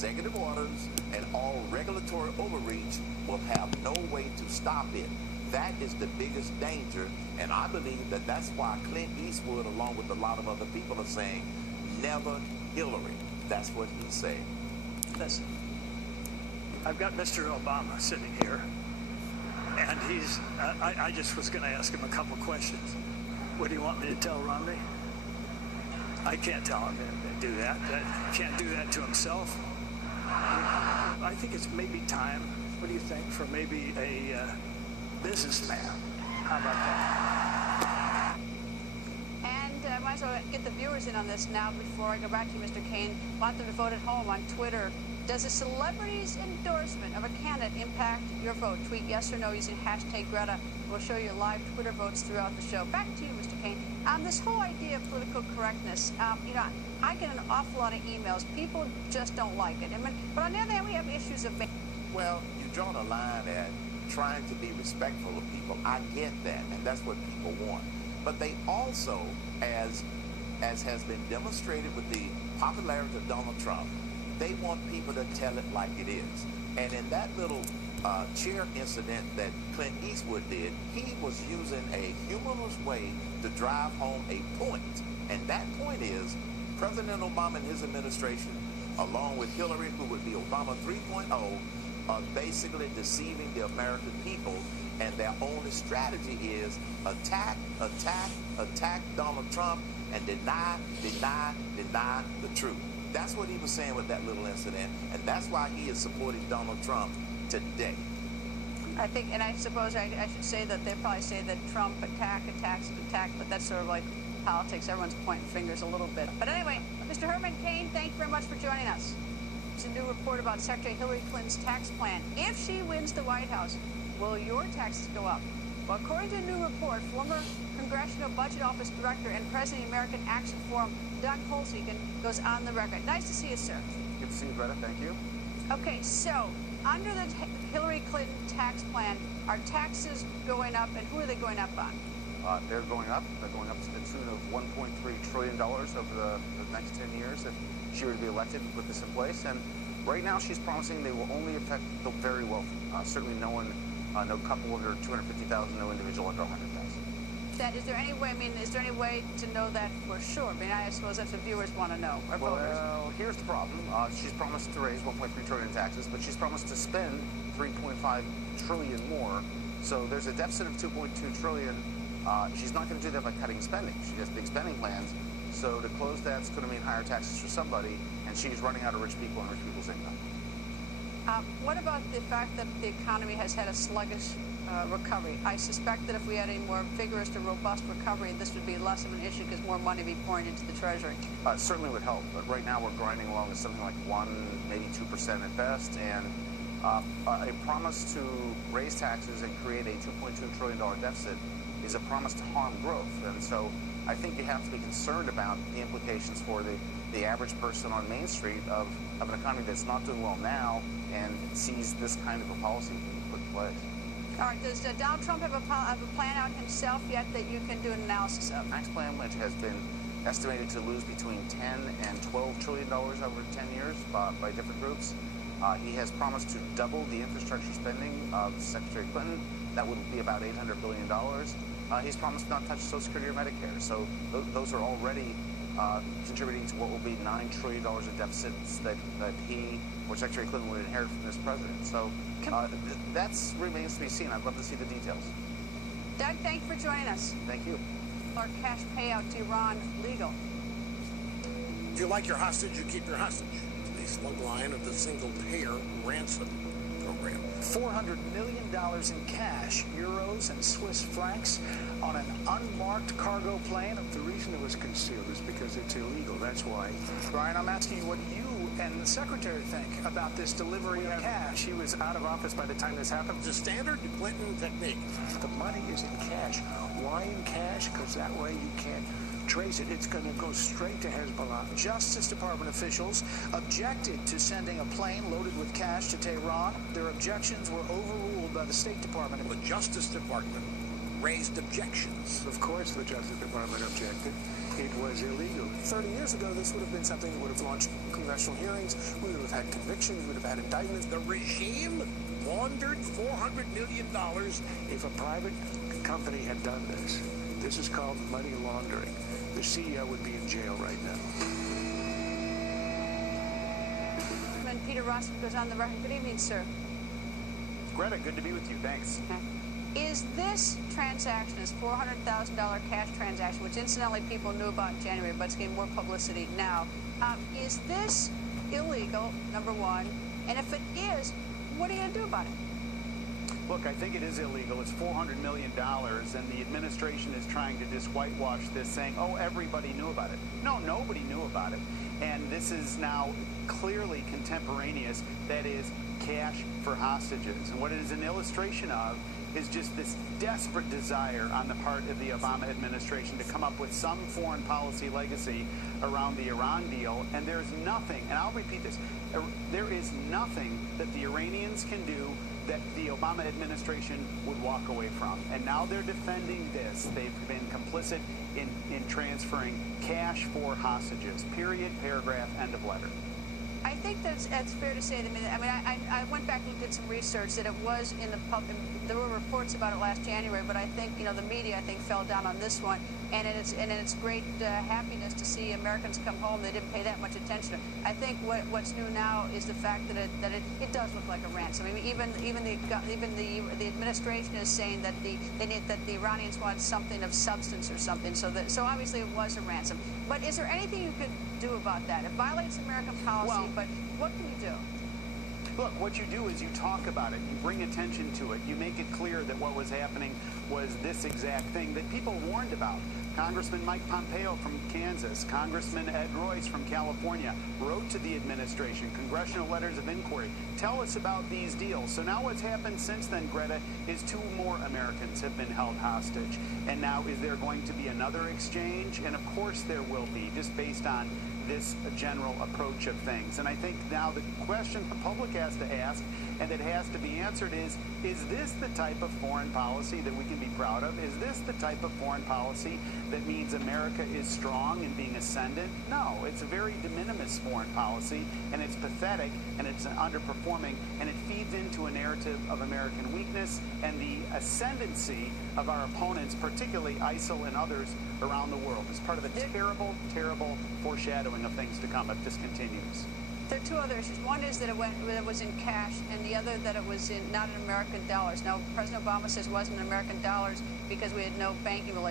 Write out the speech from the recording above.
executive orders and all regulatory overreach will have no way to stop it. That is the biggest danger, and I believe that that's why Clint Eastwood, along with a lot of other people, are saying, never Hillary. That's what he's saying. Listen, I've got Mr. Obama sitting here, and I just was going to ask him a couple questions. What do you want me to tell Romney? I can't tell him to do that. Can't do that to himself. I think it's maybe time, what do you think, for maybe a businessman? How about that? And I might as well get the viewers in on this now before I go back to you, Mr. Kane. Want them to vote at home on Twitter. Does a celebrity's endorsement of a candidate impact your vote? Tweet yes or no using hashtag Greta. We'll show you live Twitter votes throughout the show. Back to you, Mr. Kane. This whole idea of political correctness, you know, I get an awful lot of emails. People just don't like it. But on the other hand, we have issues of... Well, you draw a line at trying to be respectful of people. I get that, and that's what people want. But they also, as has been demonstrated with the popularity of Donald Trump, they want people to tell it like it is. And in that little chair incident that Clint Eastwood did, he was using a humorous way to drive home a point. And that point is President Obama and his administration, along with Hillary, who would be Obama 3.0, are basically deceiving the American people. And their only strategy is attack, attack, attack Donald Trump and deny the truth. That's what he was saying with that little incident, and that's why he is supporting Donald Trump today. I think, and I suppose I should say that they probably say that Trump attacks, but that's sort of like politics. Everyone's pointing fingers a little bit. But anyway, Mr. Herman Cain, thank you very much for joining us. There's a new report about Secretary Hillary Clinton's tax plan. If she wins the White House, will your taxes go up? Well, according to a new report, former Congressional Budget Office Director and President of the American Action Forum, Doug Holzeken, goes on the record. Nice to see you, sir. Good to see you, Greta. Thank you. Okay, so under the Hillary Clinton tax plan, are taxes going up, and who are they going up on? They're going up. They're going up to the tune of $1.3 trillion over the next 10 years if she were to be elected and put this in place. And right now she's promising they will only affect the very wealthy. Certainly no one, no couple under 250,000, no individual under 100,000. Is there any way? Is there any way to know that for sure? I suppose that's what viewers want to know, or voters. Well, here's the problem. She's promised to raise $1.3 trillion in taxes, but she's promised to spend $3.5 trillion more. So there's a deficit of $2.2 trillion. She's not going to do that by cutting spending. She has big spending plans. So to close that's going to mean higher taxes for somebody, and she's running out of rich people and rich people's income. What about the fact that the economy has had a sluggish recovery? I suspect that if we had a more vigorous and robust recovery, this would be less of an issue because more money would be pouring into the Treasury. It certainly would help, but right now we're grinding along at something like 1%, maybe 2% at best, and a promise to raise taxes and create a $2.2 trillion deficit is a promise to harm growth. And so I think you have to be concerned about the implications for the average person on Main Street of an economy that's not doing well now and sees this kind of a policy being put in place. All right, does Donald Trump have a plan out himself yet that you can do an analysis of? The tax plan, which has been estimated to lose between $10 and $12 trillion over 10 years by different groups. He has promised to double the infrastructure spending of Secretary Clinton. That would be about $800 billion. He's promised not to touch Social Security or Medicare. So those are already contributing to what will be $9 trillion of deficits that he or Secretary Clinton would inherit from this president. So that remains to be seen. I'd love to see the details. Doug, thank you for joining us. Thank you. Our cash payout to Iran legal. If you like your hostage, you keep your hostage. The slug line of the single-payer ransom program. $400 million in cash, euros and Swiss francs, on an unmarked cargo plane. The reason it was concealed is because it's illegal. That's why. Brian, I'm asking you what you and the secretary think about this delivery of cash. He was out of office by the time this happened. It's a standard Clinton technique. The money is in cash. Why in cash? Because that way you can't trace it. It's going to go straight to Hezbollah. Justice Department officials objected to sending a plane loaded with cash to Tehran. Their objections were overruled by the State Department. The Justice Department raised objections. Of course the Justice Department objected. It was illegal. 30 years ago, this would have been something that would have launched congressional hearings. We would have had convictions. We would have had indictments. The regime laundered $400 million. If a private company had done this, this is called money laundering. The CEO would be in jail right now. And Peter Ross goes on the record. Good evening, sir. Greta, good to be with you. Thanks. Okay. Is this transaction, this $400,000 cash transaction, which incidentally people knew about in January, but it's getting more publicity now, is this illegal, number one? And if it is, what are you going to do about it? Look, I think it is illegal. It's $400 million, and the administration is trying to just whitewash this, saying, oh, everybody knew about it. No, nobody knew about it. And this is now clearly contemporaneous. That is cash for hostages. And what it is an illustration of is just this desperate desire on the part of the Obama administration to come up with some foreign policy legacy around the Iran deal. And there's nothing, and I'll repeat this, there is nothing that the Iranians can do that the Obama administration would walk away from. And now they're defending this. They've been complicit in transferring cash for hostages. Period, paragraph, end of letter. I think that's fair to say. I went back and did some research that it was in the public. There were reports about it last January, but I think the media fell down on this one, and it's great happiness to see Americans come home. They didn't pay that much attention. I think what's new now is the fact that it does look like a ransom. I mean, even the administration is saying that the Iranians want something of substance or something. So obviously it was a ransom. But is there anything you could do about that? It violates American policy, but what can you do? Look, what you do is you talk about it, you bring attention to it, you make it clear that what was happening was this exact thing that people warned about. Congressman Mike Pompeo from Kansas, Congressman Ed Royce from California wrote to the administration, congressional letters of inquiry. Tell us about these deals. So now what's happened since then, Greta, is 2 more Americans have been held hostage. And now is there going to be another exchange? And of course there will be, just based on this general approach of things. And I think now the question the public has to ask and that has to be answered is this the type of foreign policy that we can be proud of? Is this the type of foreign policy that means America is strong and being ascendant? No, it's a very de minimis foreign policy, and it's pathetic, and it's underperforming, and it feeds into a narrative of American weakness and the ascendancy of our opponents, particularly ISIL and others around the world. It's part of a terrible, terrible foreshadowing of things to come if this continues. There are 2 other issues. One is that it was in cash, and the other that it was not in American dollars. Now, President Obama says it wasn't in American dollars because we had no banking relations.